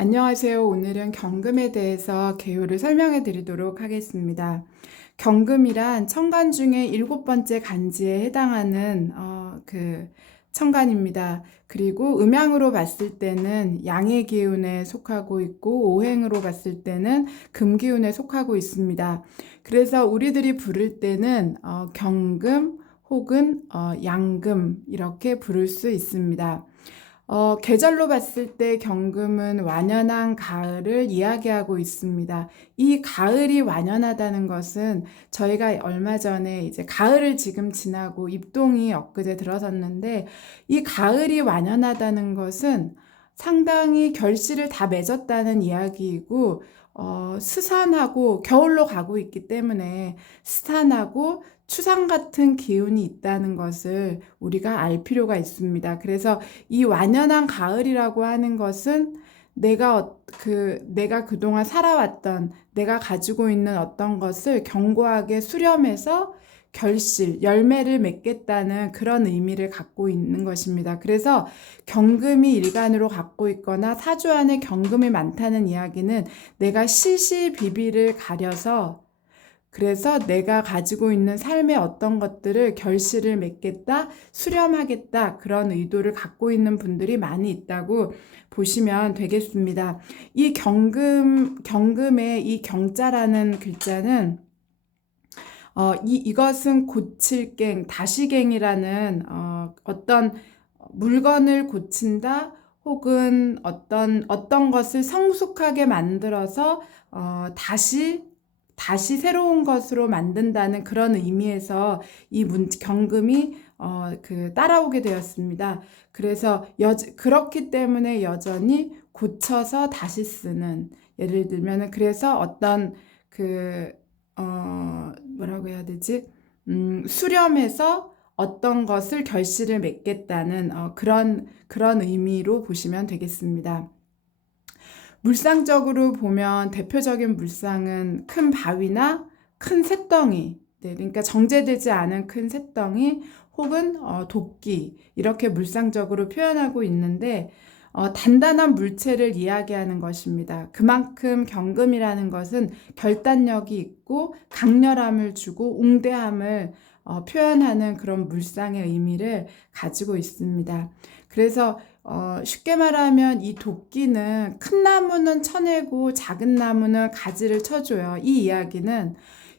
안녕하세요. 오늘은 경금에 대해서 개요를 설명해 드리도록 하겠습니다. 경금이란 천간 중에 7번째 간지에 해당하는 천간입니다. 그리고 음양으로 봤을 때는 양의 기운에 속하고 있고 오행으로 봤을 때는 금 기운에 속하고 있습니다. 그래서 우리들이 부를 때는 경금 혹은 양금 이렇게 부를 수 있습니다. 계절로 봤을 때 경금은 완연한 가을을 이야기하고 있습니다. 이 가을이 완연하다는 것은 저희가 얼마 전에 이제 가을을 지금 지나고 입동이 엊그제 들어섰는데, 이 가을이 완연하다는 것은 상당히 결실을 다 맺었다는 이야기이고, 스산하고 겨울로 가고 있기 때문에 스산하고 추상 같은 기운이 있다는 것을 우리가 알 필요가 있습니다. 그래서 이 완연한 가을이라고 하는 것은 내가 그동안 살아왔던, 내가 가지고 있는 어떤 것을 견고하게 수렴해서 결실, 열매를 맺겠다는 그런 의미를 갖고 있는 것입니다. 그래서 경금이 일간으로 갖고 있거나 사주 안에 경금이 많다는 이야기는 내가 시시비비를 가려서, 그래서 내가 가지고 있는 삶의 어떤 것들을 결실을 맺겠다, 수렴하겠다, 그런 의도를 갖고 있는 분들이 많이 있다고 보시면 되겠습니다. 이 경금의 이 경자라는 글자는 이것은 고칠갱, 다시갱이라는 어떤 물건을 고친다, 혹은 어떤 것을 성숙하게 만들어서 다시 새로운 것으로 만든다는 그런 의미에서 이 경금이 따라오게 되었습니다. 그래서 그렇기 때문에 여전히 고쳐서 다시 쓰는, 예를 들면 그래서 어떤 뭐라고 해야 되지? 수렴해서 어떤 것을 결실을 맺겠다는 그런 의미로 보시면 되겠습니다. 물상적으로 보면 대표적인 물상은 큰 바위나 큰 쇳덩이, 그러니까 정제되지 않은 큰 쇳덩이 혹은 도끼, 이렇게 물상적으로 표현하고 있는데, 단단한 물체를 이야기하는 것입니다. 그만큼 경금이라는 것은 결단력이 있고 강렬함을 주고 웅대함을 표현하는 그런 물상의 의미를 가지고 있습니다. 그래서 쉽게 말하면 이 도끼는 큰 나무는 쳐내고 작은 나무는 가지를 쳐줘요. 이 이야기는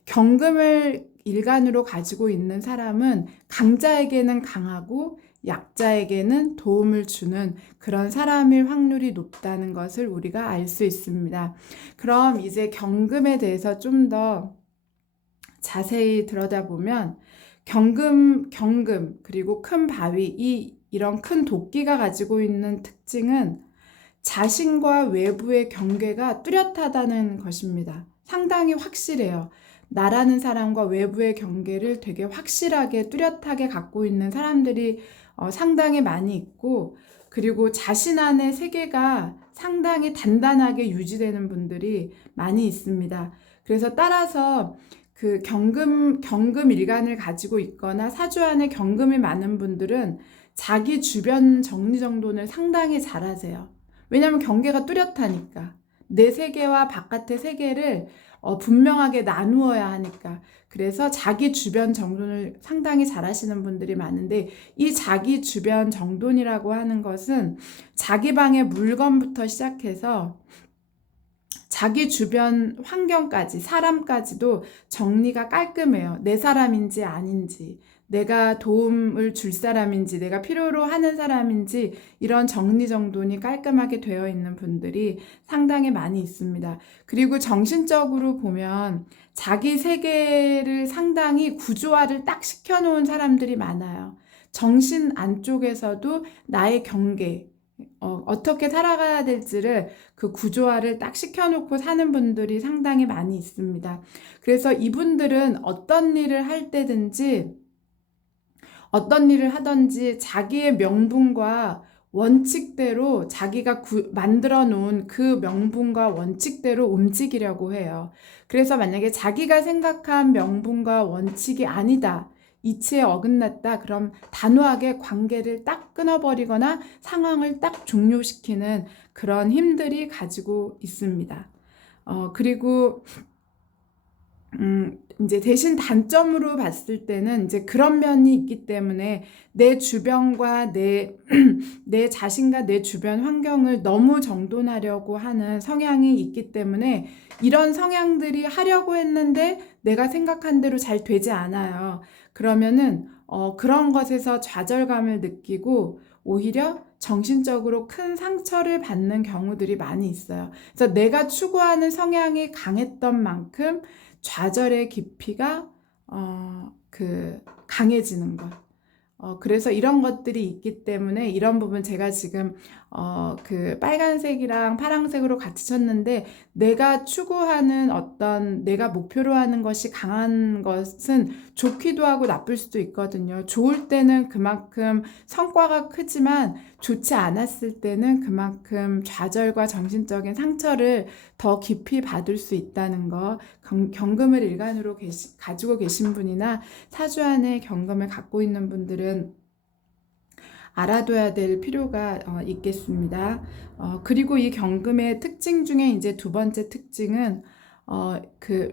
경금을 일간으로 가지고 있는 사람은 강자에게는 강하고 약자에게는 도움을 주는 그런 사람일 확률이 높다는 것을 우리가 알 수 있습니다. 그럼 이제 경금에 대해서 좀 더 자세히 들여다보면 경금 그리고 큰 바위, 이런 큰 도끼가 가지고 있는 특징은 자신과 외부의 경계가 뚜렷하다는 것입니다. 상당히 확실해요. 나라는 사람과 외부의 경계를 되게 확실하게 뚜렷하게 갖고 있는 사람들이 상당히 많이 있고, 그리고 자신 안의 세계가 상당히 단단하게 유지되는 분들이 많이 있습니다. 그래서 따라서 그 경금 일간을 가지고 있거나 사주 안에 경금이 많은 분들은 자기 주변 정리정돈을 상당히 잘하세요. 왜냐하면 경계가 뚜렷하니까. 내 세계와 바깥의 세계를 분명하게 나누어야 하니까. 그래서 자기 주변 정돈을 상당히 잘하시는 분들이 많은데, 이 자기 주변 정돈이라고 하는 것은 자기 방의 물건부터 시작해서 자기 주변 환경까지, 사람까지도 정리가 깔끔해요. 내 사람인지 아닌지, 내가 도움을 줄 사람인지, 내가 필요로 하는 사람인지, 이런 정리정돈이 깔끔하게 되어 있는 분들이 상당히 많이 있습니다. 그리고 정신적으로 보면 자기 세계를 상당히 구조화를 딱 시켜놓은 사람들이 많아요. 정신 안쪽에서도 나의 경계, 어떻게 살아가야 될지를 그 구조화를 딱 시켜놓고 사는 분들이 상당히 많이 있습니다. 그래서 이분들은 어떤 일을 할 때든지, 어떤 일을 하든지 자기의 명분과 원칙대로, 자기가 만들어 놓은 그 명분과 원칙대로 움직이려고 해요. 그래서 만약에 자기가 생각한 명분과 원칙이 아니다, 이치에 어긋났다. 그럼 단호하게 관계를 딱 끊어버리거나 상황을 딱 종료시키는 그런 힘들이 가지고 있습니다. 그리고 이제 대신 단점으로 봤을 때는 이제 그런 면이 있기 때문에 내 주변과 내 자신과 내 주변 환경을 너무 정돈하려고 하는 성향이 있기 때문에 이런 성향들이 하려고 했는데 내가 생각한 대로 잘 되지 않아요. 그러면은 그런 것에서 좌절감을 느끼고 오히려 정신적으로 큰 상처를 받는 경우들이 많이 있어요. 그래서 내가 추구하는 성향이 강했던 만큼 좌절의 깊이가 강해지는 것. 그래서 이런 것들이 있기 때문에 이런 부분 제가 지금 빨간색이랑 파란색으로 같이 쳤는데 내가 추구하는 어떤 내가 목표로 하는 것이 강한 것은 좋기도 하고 나쁠 수도 있거든요. 좋을 때는 그만큼 성과가 크지만 좋지 않았을 때는 그만큼 좌절과 정신적인 상처를 더 깊이 받을 수 있다는 거. 경금을 일간으로 가지고 계신 분이나 사주 안에 경금을 갖고 있는 분들은 알아둬야 될 필요가 있겠습니다. 그리고 이 경금의 특징 중에 이제 두 번째 특징은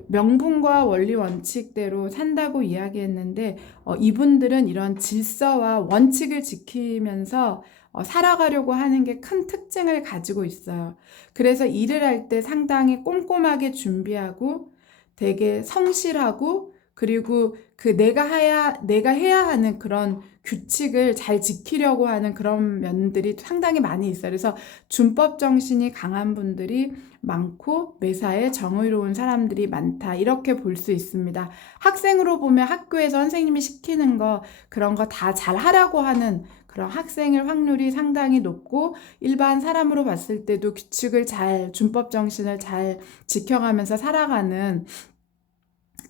명분과 원리 원칙대로 산다고 이야기했는데 이분들은 이런 질서와 원칙을 지키면서 살아가려고 하는 게 큰 특징을 가지고 있어요. 그래서 일을 할 때 상당히 꼼꼼하게 준비하고 되게 성실하고 그리고 내가 해야 하는 그런 규칙을 잘 지키려고 하는 그런 면들이 상당히 많이 있어요. 그래서 준법 정신이 강한 분들이 많고 매사에 정의로운 사람들이 많다. 이렇게 볼 수 있습니다. 학생으로 보면 학교에서 선생님이 시키는 거 그런 거 다 잘 하려고 하는 그런 학생일 확률이 상당히 높고 일반 사람으로 봤을 때도 규칙을 잘 준법 정신을 잘 지켜가면서 살아가는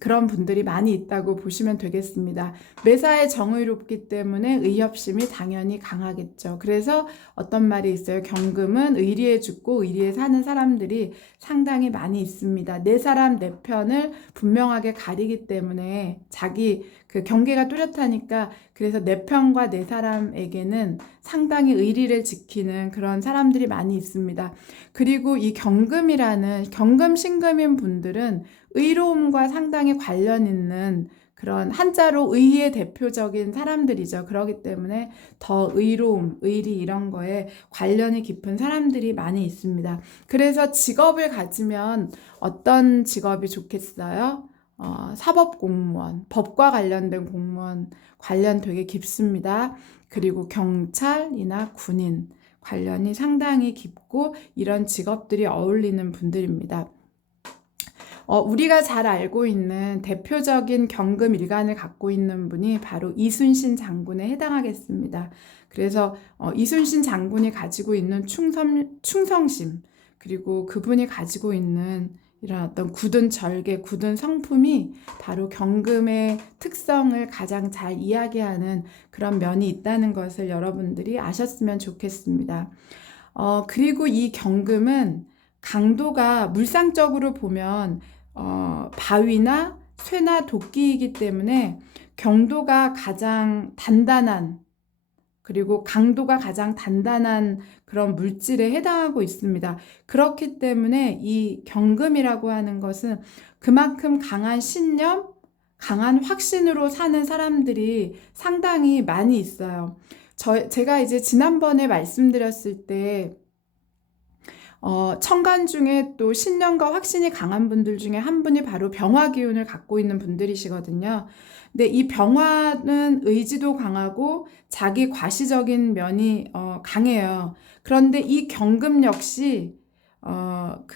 그런 분들이 많이 있다고 보시면 되겠습니다. 매사에 정의롭기 때문에 의협심이 당연히 강하겠죠. 그래서 어떤 말이 있어요. 경금은 의리에 죽고 의리에 사는 사람들이 상당히 많이 있습니다. 내 사람 내 편을 분명하게 가리기 때문에 자기 경계가 뚜렷하니까 그래서 내 편과 내 사람에게는 상당히 의리를 지키는 그런 사람들이 많이 있습니다. 그리고 이 경금 신금인 분들은 의로움과 상당히 관련 있는 그런 한자로 의의 대표적인 사람들이죠. 그렇기 때문에 더 의로움, 의리 이런 거에 관련이 깊은 사람들이 많이 있습니다. 그래서 직업을 가지면 어떤 직업이 좋겠어요? 사법공무원, 법과 관련된 공무원 관련 되게 깊습니다. 그리고 경찰이나 군인 관련이 상당히 깊고 이런 직업들이 어울리는 분들입니다. 우리가 잘 알고 있는 대표적인 경금 일간을 갖고 있는 분이 바로 이순신 장군에 해당하겠습니다. 그래서 이순신 장군이 가지고 있는 충성심 그리고 그분이 가지고 있는 이런 어떤 굳은 절개, 굳은 성품이 바로 경금의 특성을 가장 잘 이야기하는 그런 면이 있다는 것을 여러분들이 아셨으면 좋겠습니다. 그리고 이 경금은 강도가 물상적으로 보면 바위나 쇠나 도끼이기 때문에 경도가 가장 단단한 그리고 강도가 가장 단단한 그런 물질에 해당하고 있습니다. 그렇기 때문에 이 경금이라고 하는 것은 그만큼 강한 신념, 강한 확신으로 사는 사람들이 상당히 많이 있어요. 제가 이제 지난번에 말씀드렸을 때 천간 중에 또 신념과 확신이 강한 분들 중에 한 분이 바로 병화 기운을 갖고 있는 분들이시거든요. 근데 이 병화는 의지도 강하고 자기 과시적인 면이 강해요. 그런데 이 경금 역시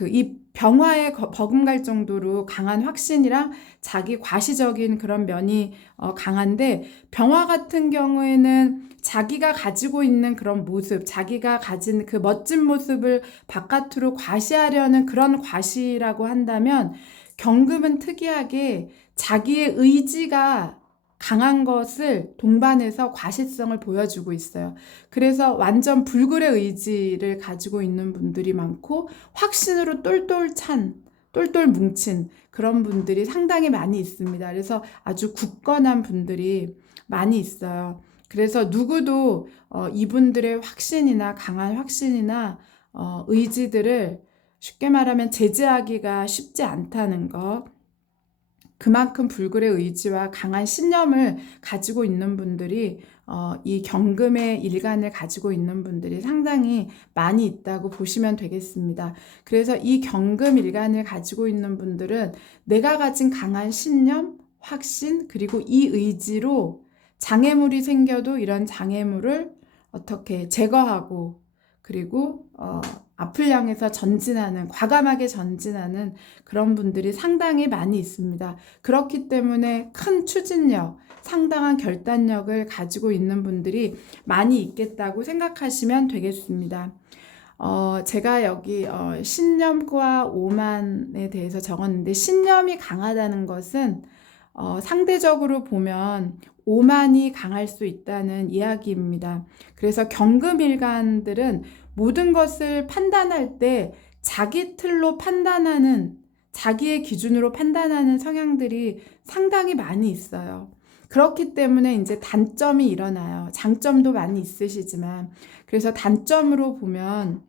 이 병화에 버금갈 정도로 강한 확신이랑 자기 과시적인 그런 면이 강한데 병화 같은 경우에는 자기가 가지고 있는 그런 모습, 자기가 가진 그 멋진 모습을 바깥으로 과시하려는 그런 과시라고 한다면 경금은 특이하게 자기의 의지가 강한 것을 동반해서 과시성을 보여주고 있어요. 그래서 완전 불굴의 의지를 가지고 있는 분들이 많고 확신으로 똘똘 찬 똘똘 뭉친 그런 분들이 상당히 많이 있습니다. 그래서 아주 굳건한 분들이 많이 있어요. 그래서 누구도 이분들의 확신이나 강한 확신이나 의지들을 쉽게 말하면 제재하기가 쉽지 않다는 거. 그만큼 불굴의 의지와 강한 신념을 가지고 있는 분들이 이 경금의 일간을 가지고 있는 분들이 상당히 많이 있다고 보시면 되겠습니다. 그래서 이 경금 일간을 가지고 있는 분들은 내가 가진 강한 신념, 확신, 그리고 이 의지로 장애물이 생겨도 이런 장애물을 어떻게 제거하고 그리고 앞을 향해서 전진하는, 과감하게 전진하는 그런 분들이 상당히 많이 있습니다. 그렇기 때문에 큰 추진력, 상당한 결단력을 가지고 있는 분들이 많이 있겠다고 생각하시면 되겠습니다. 제가 여기 신념과 오만에 대해서 적었는데, 신념이 강하다는 것은 상대적으로 보면 오만이 강할 수 있다는 이야기입니다. 그래서 경금일간들은 모든 것을 판단할 때 자기 틀로 판단하는, 자기의 기준으로 판단하는 성향들이 상당히 많이 있어요. 그렇기 때문에 이제 단점이 일어나요. 장점도 많이 있으시지만. 그래서 단점으로 보면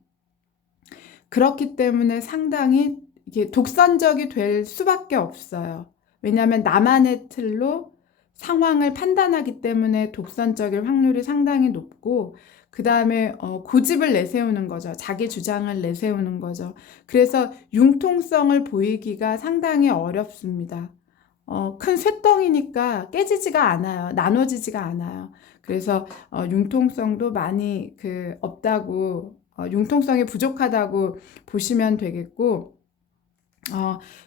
그렇기 때문에 상당히 이게 독선적이 될 수밖에 없어요. 왜냐하면 나만의 틀로 상황을 판단하기 때문에 독선적일 확률이 상당히 높고, 그 다음에 고집을 내세우는 거죠. 자기 주장을 내세우는 거죠. 그래서 융통성을 보이기가 상당히 어렵습니다. 큰 쇳덩이니까 깨지지가 않아요. 나눠지지가 않아요. 그래서 융통성도 많이 없다고, 융통성이 부족하다고 보시면 되겠고,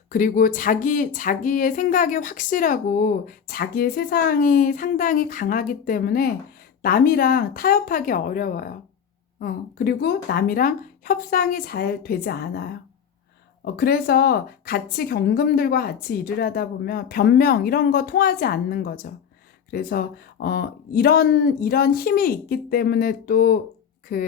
그리고 자기의 생각이 확실하고 자기의 세상이 상당히 강하기 때문에 남이랑 타협하기 어려워요. 그리고 남이랑 협상이 잘 되지 않아요. 그래서 같이 경금들과 같이 일을 하다 보면 변명 이런 거 통하지 않는 거죠. 그래서 이런 힘이 있기 때문에 또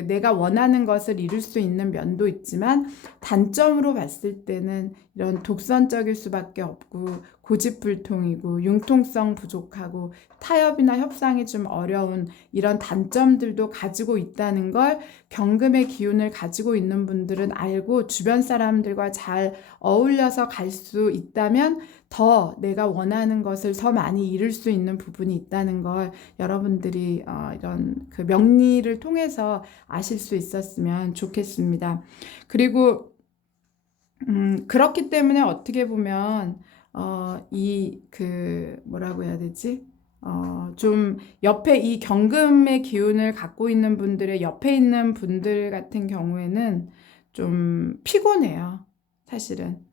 내가 원하는 것을 이룰 수 있는 면도 있지만, 단점으로 봤을 때는 이런 독선적일 수밖에 없고 고집불통이고 융통성 부족하고 타협이나 협상이 좀 어려운 이런 단점들도 가지고 있다는 걸 경금의 기운을 가지고 있는 분들은 알고, 주변 사람들과 잘 어울려서 갈 수 있다면 더 내가 원하는 것을 더 많이 이룰 수 있는 부분이 있다는 걸 여러분들이 이런 명리를 통해서 아실 수 있었으면 좋겠습니다. 그리고 그렇기 때문에 어떻게 보면 뭐라고 해야 되지? 좀 옆에 이 경금의 기운을 갖고 있는 분들의 옆에 있는 분들 같은 경우에는 좀 피곤해요, 사실은.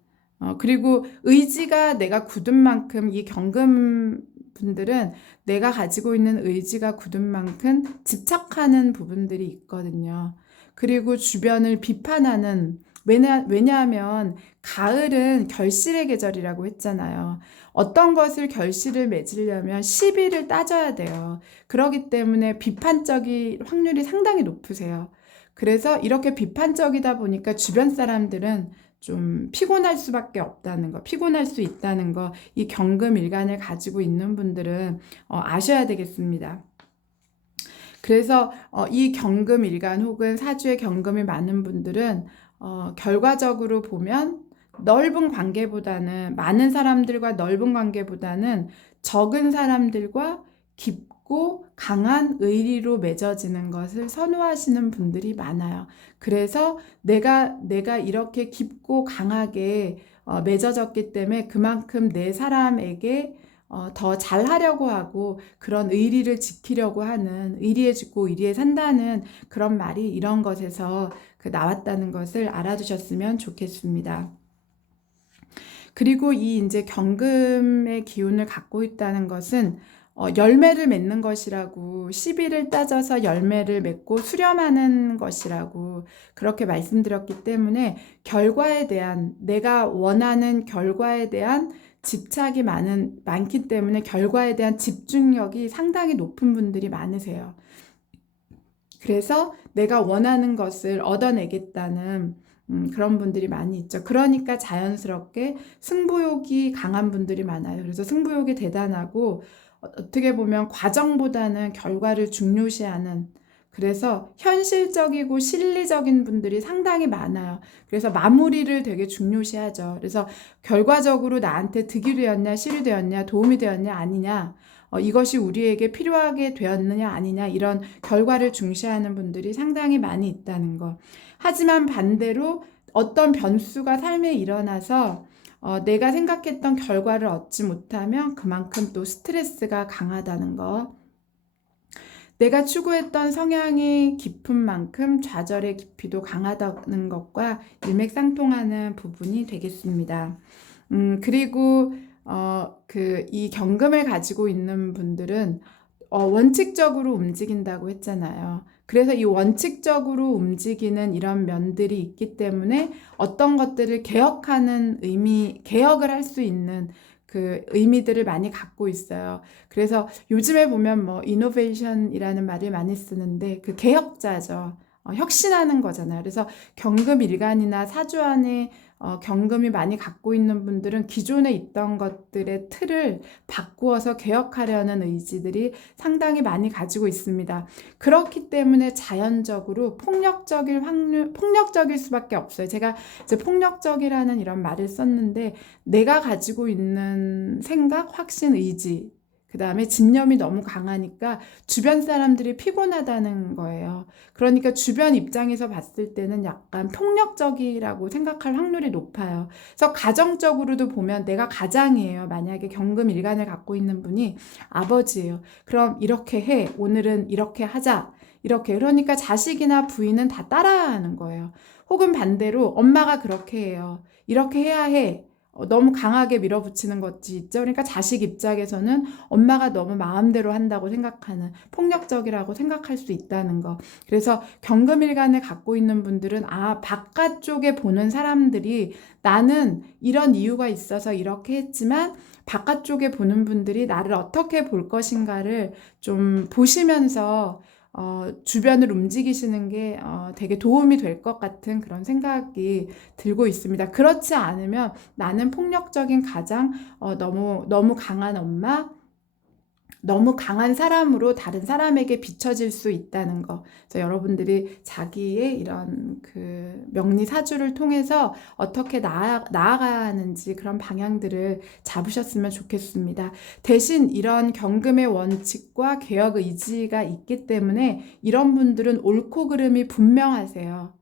그리고 의지가 내가 굳은 만큼 이 경금 분들은 내가 가지고 있는 의지가 굳은 만큼 집착하는 부분들이 있거든요. 그리고 주변을 비판하는, 왜냐하면 가을은 결실의 계절이라고 했잖아요. 어떤 것을 결실을 맺으려면 시비를 따져야 돼요. 그렇기 때문에 비판적인 확률이 상당히 높으세요. 그래서 이렇게 비판적이다 보니까 주변 사람들은 좀 피곤할 수밖에 없다는 거, 피곤할 수 있다는 거, 이 경금 일간을 가지고 있는 분들은 아셔야 되겠습니다. 그래서 이 경금 일간 혹은 사주에 경금이 많은 분들은 결과적으로 보면 넓은 관계보다는, 많은 사람들과 넓은 관계보다는 적은 사람들과 깊고 강한 의리로 맺어지는 것을 선호하시는 분들이 많아요. 그래서 내가 이렇게 깊고 강하게 맺어졌기 때문에 그만큼 내 사람에게 더 잘하려고 하고 그런 의리를 지키려고 하는, 의리에 죽고 의리에 산다는 그런 말이 이런 것에서 나왔다는 것을 알아두셨으면 좋겠습니다. 그리고 이 이제 경금의 기운을 갖고 있다는 것은 열매를 맺는 것이라고, 시비를 따져서 열매를 맺고 수렴하는 것이라고 그렇게 말씀드렸기 때문에, 결과에 대한, 내가 원하는 결과에 대한 집착이 많기 때문에 결과에 대한 집중력이 상당히 높은 분들이 많으세요. 그래서 내가 원하는 것을 얻어내겠다는 그런 분들이 많이 있죠. 그러니까 자연스럽게 승부욕이 강한 분들이 많아요. 그래서 승부욕이 대단하고 어떻게 보면 과정보다는 결과를 중요시하는, 그래서 현실적이고 실리적인 분들이 상당히 많아요. 그래서 마무리를 되게 중요시하죠. 그래서 결과적으로 나한테 득이 되었냐, 실이 되었냐, 도움이 되었냐, 아니냐, 이것이 우리에게 필요하게 되었느냐, 아니냐, 이런 결과를 중시하는 분들이 상당히 많이 있다는 거. 하지만 반대로 어떤 변수가 삶에 일어나서 내가 생각했던 결과를 얻지 못하면 그만큼 또 스트레스가 강하다는 거. 내가 추구했던 성향이 깊은 만큼 좌절의 깊이도 강하다는 것과 일맥상통하는 부분이 되겠습니다. 그리고 이 경금을 가지고 있는 분들은 원칙적으로 움직인다고 했잖아요. 그래서 이 원칙적으로 움직이는 이런 면들이 있기 때문에 어떤 것들을 개혁하는 개혁을 할 수 있는 그 의미들을 많이 갖고 있어요. 그래서 요즘에 보면 뭐 이노베이션이라는 말을 많이 쓰는데 그 개혁자죠. 혁신하는 거잖아요. 그래서 경금 일간이나 사주 안에 경금이 많이 갖고 있는 분들은 기존에 있던 것들의 틀을 바꾸어서 개혁하려는 의지들이 상당히 많이 가지고 있습니다. 그렇기 때문에 자연적으로 폭력적일 수밖에 없어요. 제가 이제 폭력적이라는 이런 말을 썼는데, 내가 가지고 있는 생각, 확신, 의지, 그 다음에 집념이 너무 강하니까 주변 사람들이 피곤하다는 거예요. 그러니까 주변 입장에서 봤을 때는 약간 폭력적이라고 생각할 확률이 높아요. 그래서 가정적으로도 보면 내가 가장이에요. 만약에 경금 일간을 갖고 있는 분이 아버지예요. 그럼 이렇게 해. 오늘은 이렇게 하자. 이렇게. 그러니까 자식이나 부인은 다 따라하는 거예요. 혹은 반대로 엄마가 그렇게 해요. 이렇게 해야 해. 너무 강하게 밀어붙이는 것이 있죠. 그러니까 자식 입장에서는 엄마가 너무 마음대로 한다고 생각하는, 폭력적이라고 생각할 수 있다는 거. 그래서 경금일간을 갖고 있는 분들은 바깥쪽에 보는 사람들이 나는 이런 이유가 있어서 이렇게 했지만 바깥쪽에 보는 분들이 나를 어떻게 볼 것인가를 좀 보시면서 주변을 움직이시는 게 되게 도움이 될 것 같은 그런 생각이 들고 있습니다. 그렇지 않으면 나는 폭력적인 가장, 너무 강한 엄마, 너무 강한 사람으로 다른 사람에게 비춰질 수 있다는 거. 그래서 여러분들이 자기의 이런 그 명리사주를 통해서 어떻게 나아가야 하는지 그런 방향들을 잡으셨으면 좋겠습니다. 대신 이런 경금의 원칙과 개혁 의지가 있기 때문에 이런 분들은 옳고 그름이 분명하세요.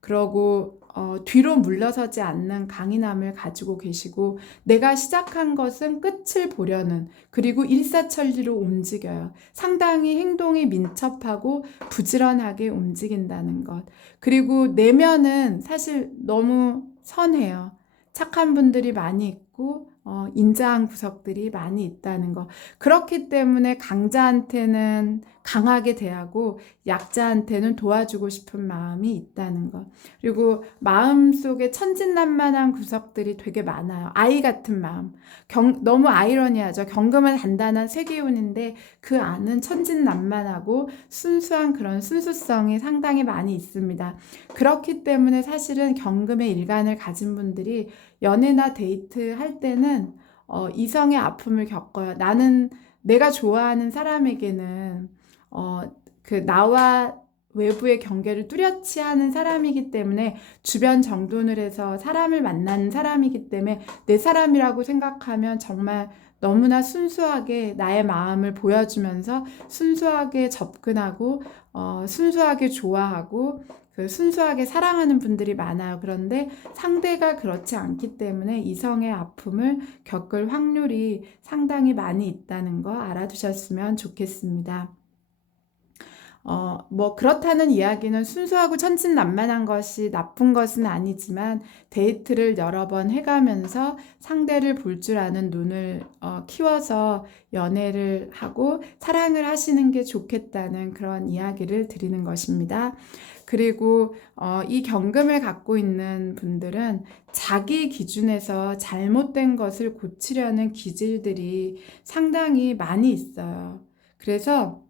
그러고 뒤로 물러서지 않는 강인함을 가지고 계시고, 내가 시작한 것은 끝을 보려는, 그리고 일사천리로 움직여요. 상당히 행동이 민첩하고 부지런하게 움직인다는 것. 그리고 내면은 사실 너무 선해요. 착한 분들이 많이 있고 인자한 구석들이 많이 있다는 것. 그렇기 때문에 강자한테는 강하게 대하고 약자한테는 도와주고 싶은 마음이 있다는 것. 그리고 마음속에 천진난만한 구석들이 되게 많아요. 아이 같은 마음. 너무 아이러니하죠. 경금은 단단한 세기운인데 그 안은 천진난만하고 순수한 그런 순수성이 상당히 많이 있습니다. 그렇기 때문에 사실은 경금의 일간을 가진 분들이 연애나 데이트 할 때는 이성의 아픔을 겪어요. 내가 좋아하는 사람에게는 나와 외부의 경계를 뚜렷이 하는 사람이기 때문에, 주변 정돈을 해서 사람을 만나는 사람이기 때문에 내 사람이라고 생각하면 정말 너무나 순수하게 나의 마음을 보여주면서 순수하게 접근하고 순수하게 좋아하고 순수하게 사랑하는 분들이 많아요. 그런데 상대가 그렇지 않기 때문에 이성의 아픔을 겪을 확률이 상당히 많이 있다는 거 알아두셨으면 좋겠습니다. 그렇다는 이야기는 순수하고 천진난만한 것이 나쁜 것은 아니지만, 데이트를 여러 번 해가면서 상대를 볼 줄 아는 눈을 키워서 연애를 하고 사랑을 하시는 게 좋겠다는 그런 이야기를 드리는 것입니다. 그리고 이 경금을 갖고 있는 분들은 자기 기준에서 잘못된 것을 고치려는 기질들이 상당히 많이 있어요. 그래서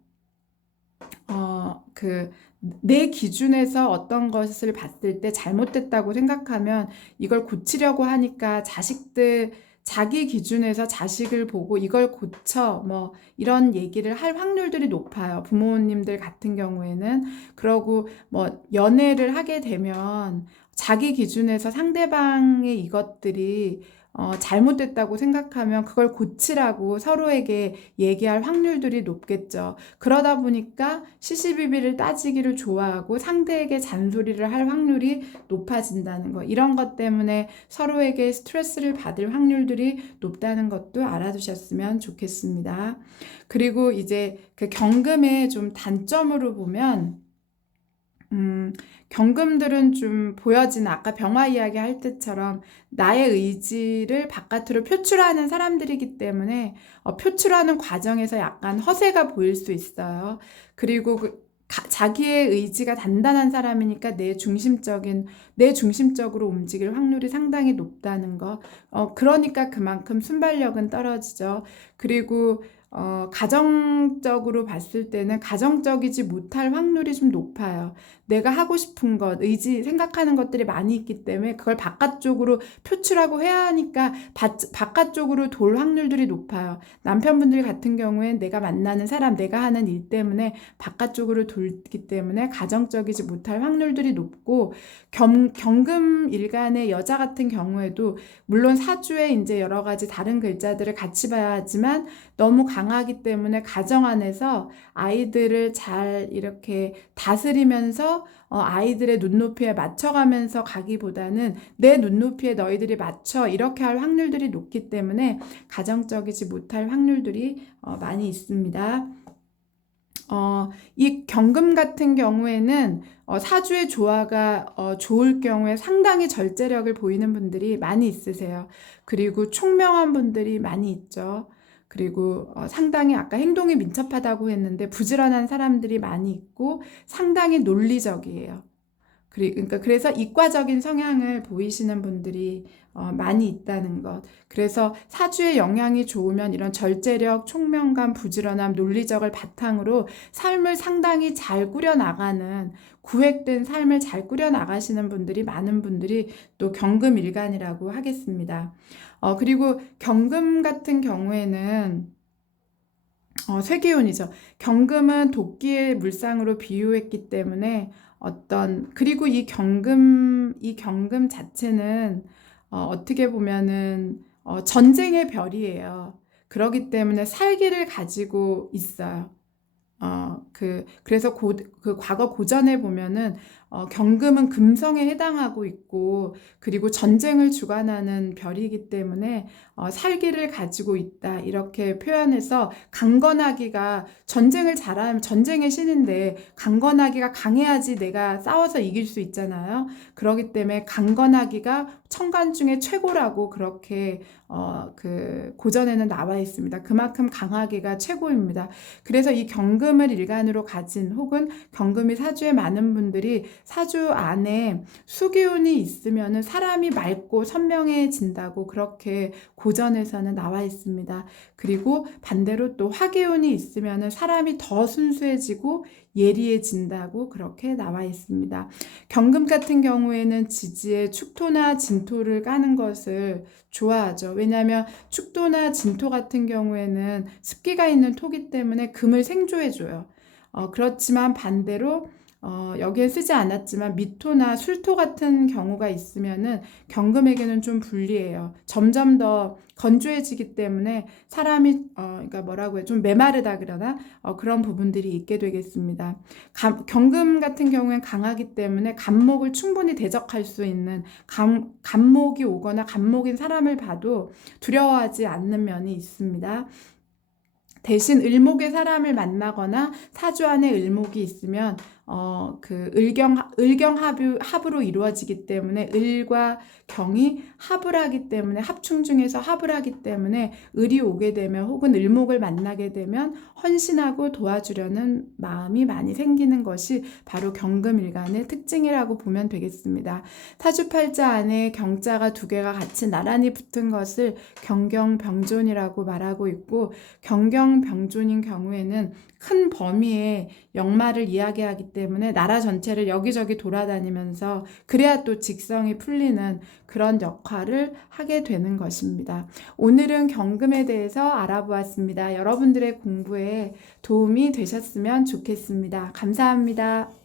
내 기준에서 어떤 것을 봤을 때 잘못됐다고 생각하면 이걸 고치려고 하니까 자식들 자기 기준에서 자식을 보고 이걸 고쳐 뭐 이런 얘기를 할 확률들이 높아요. 부모님들 같은 경우에는. 그러고 뭐 연애를 하게 되면 자기 기준에서 상대방의 이것들이 잘못됐다고 생각하면 그걸 고치라고 서로에게 얘기할 확률들이 높겠죠. 그러다 보니까 시시비비를 따지기를 좋아하고 상대에게 잔소리를 할 확률이 높아진다는 거. 이런 것 때문에 서로에게 스트레스를 받을 확률들이 높다는 것도 알아두셨으면 좋겠습니다. 그리고 이제 그 경금의 좀 단점으로 보면 경금들은 좀 보여지는 아까 병화 이야기 할 때처럼 나의 의지를 바깥으로 표출하는 사람들이기 때문에 표출하는 과정에서 약간 허세가 보일 수 있어요. 그리고 자기의 의지가 단단한 사람이니까 내 중심적으로 움직일 확률이 상당히 높다는 거. 그러니까 그만큼 순발력은 떨어지죠. 그리고 가정적으로 봤을 때는 가정적이지 못할 확률이 좀 높아요. 내가 하고 싶은 것, 생각하는 것들이 많이 있기 때문에 그걸 바깥쪽으로 표출하고 해야 하니까 바깥쪽으로 돌 확률들이 높아요. 남편분들 같은 경우엔 내가 만나는 사람, 내가 하는 일 때문에 바깥쪽으로 돌기 때문에 가정적이지 못할 확률들이 높고, 경금 일간의 여자 같은 경우에도 물론 사주에 이제 여러 가지 다른 글자들을 같이 봐야 하지만 너무 강하기 때문에 가정 안에서 아이들을 잘 이렇게 다스리면서 아이들의 눈높이에 맞춰가면서 가기보다는 내 눈높이에 너희들이 맞춰 이렇게 할 확률들이 높기 때문에 가정적이지 못할 확률들이 많이 있습니다. 이 경금 같은 경우에는 사주의 조화가 좋을 경우에 상당히 절제력을 보이는 분들이 많이 있으세요. 그리고 총명한 분들이 많이 있죠. 그리고 상당히 아까 행동이 민첩하다고 했는데 부지런한 사람들이 많이 있고 상당히 논리적이에요. 그러니까 그래서 이과적인 성향을 보이시는 분들이 많이 있다는 것. 그래서 사주의 영향이 좋으면 이런 절제력, 총명감, 부지런함, 논리적을 바탕으로 삶을 상당히 잘 꾸려나가는, 구획된 삶을 잘 꾸려나가시는 분들이 많은 분들이 또 경금일간이라고 하겠습니다. 그리고 경금 같은 경우에는 쇠기운이죠. 경금은 도끼의 물상으로 비유했기 때문에 그리고 이 경금 자체는 어떻게 보면은 전쟁의 별이에요. 그렇기 때문에 살기를 가지고 있어요. 그래서 그 과거 고전에 보면은 경금은 금성에 해당하고 있고, 그리고 전쟁을 주관하는 별이기 때문에 살기를 가지고 있다. 이렇게 표현해서 강건하기가, 전쟁을 잘하면 전쟁의 신인데 강건하기가 강해야지 내가 싸워서 이길 수 있잖아요. 그렇기 때문에 강건하기가 천간 중에 최고라고 그렇게 그 고전에는 나와 있습니다. 그만큼 강하기가 최고입니다. 그래서 이 경금을 일간으로 가진, 혹은 경금이 사주에 많은 분들이 사주 안에 수기운이 있으면은 사람이 맑고 선명해진다고 그렇게 고전에서는 나와 있습니다. 그리고 반대로 또 화기운이 있으면은 사람이 더 순수해지고 예리해진다고 그렇게 나와 있습니다. 경금 같은 경우에는 지지에 축토나 진토를 까는 것을 좋아하죠. 왜냐하면 축토나 진토 같은 경우에는 습기가 있는 토기 때문에 금을 생조해줘요. 그렇지만 반대로 여기에 쓰지 않았지만 미토나 술토 같은 경우가 있으면은 경금에게는 좀 불리해요. 점점 더 건조해지기 때문에 사람이 그러니까 뭐라고 해, 좀 메마르다 그러나 그런 부분들이 있게 되겠습니다. 경금 같은 경우엔 강하기 때문에 간목을 충분히 대적할 수 있는, 간목이 오거나 간목인 사람을 봐도 두려워하지 않는 면이 있습니다. 대신 을목의 사람을 만나거나 사주 안에 을목이 있으면 그 합으로 이루어지기 때문에, 을과 경이 합을 하기 때문에, 합충 중에서 합을 하기 때문에 을이 오게 되면, 혹은 을목을 만나게 되면 헌신하고 도와주려는 마음이 많이 생기는 것이 바로 경금일간의 특징이라고 보면 되겠습니다. 사주팔자 안에 경자가 두 개가 같이 나란히 붙은 것을 경경병존이라고 말하고 있고, 경경병존인 경우에는 큰 범위의 역마를 이야기하기 때문에 때문에 나라 전체를 여기저기 돌아다니면서 그래야 또 직성이 풀리는 그런 역할을 하게 되는 것입니다. 오늘은 경금에 대해서 알아보았습니다. 여러분들의 공부에 도움이 되셨으면 좋겠습니다. 감사합니다.